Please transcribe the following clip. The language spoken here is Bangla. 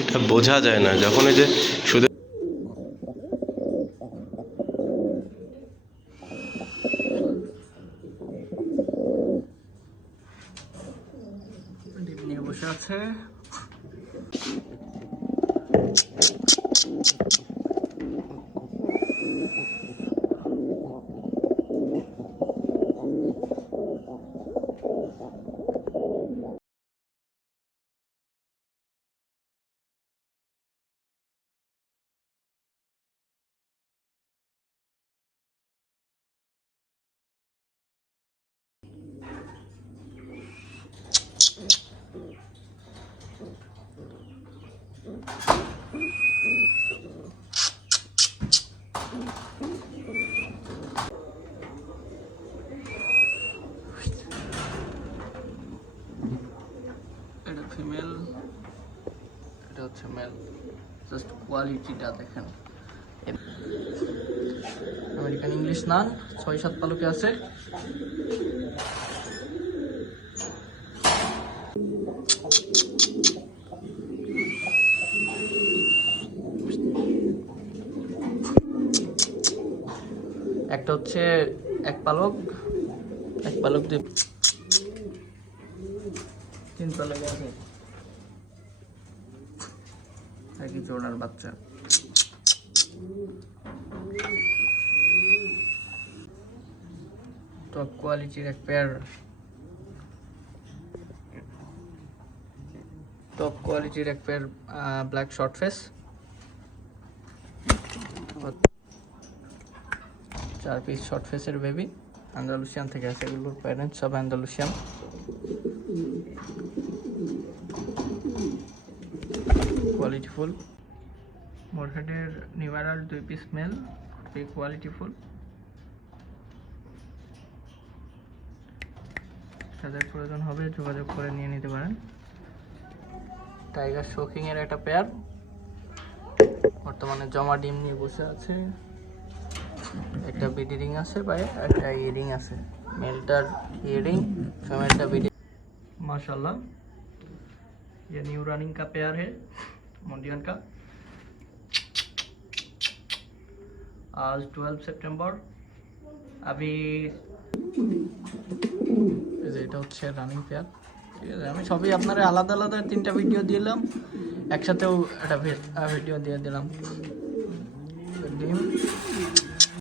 এটা বোঝা যায় না যখন এই যে শুধু ডিম নিয়ে বসে আছে। এটা ফিমেল, এটা হচ্ছে মেল। জাস্ট কোয়ালিটিটা দেখেন। আমেরিকান ইংলিশ নান ৬-৭ পালকে আছে। একটা হচ্ছে এক পালক 3 পালকে আছে। একই জোড়ার বাচ্চা। টপ কোয়ালিটির এক pair, black short face. 4 piece short ফেসের বেবি আন্দালুসিয়ান থেকে আছে। এগুলোর প্যারেন্টস সব আন্দালুসিয়ান। কোয়ালিটিফুল। মোরহেডের নিউরাল 2 পিস মেল, খুবই কোয়ালিটিফুল। যাদের প্রয়োজন হবে যোগাযোগ করে নিয়ে নিতে পারেন। টাইগার শোকিং এর একটা পেয়ার বর্তমানে জমা ডিম নিয়ে বসে আছে। একটা বিডি রিং আছে পায়ে, একটা ইয়ারিং আছে। मेलटार इयरिंग, फीमेलटा बीडी। माशाल्लाह ये न्यू रनिंग का पेयर है मोंडियन का। आज 12 सितंबर। अभी এটা হচ্ছে রানিং পেয়ার। ঠিক আছে, আমি সবই আপনারা আলাদা আলাদা 3টা ভিডিও দিলাম, একসাথেও একটা ভিডিও দিয়ে দিলাম। ডিম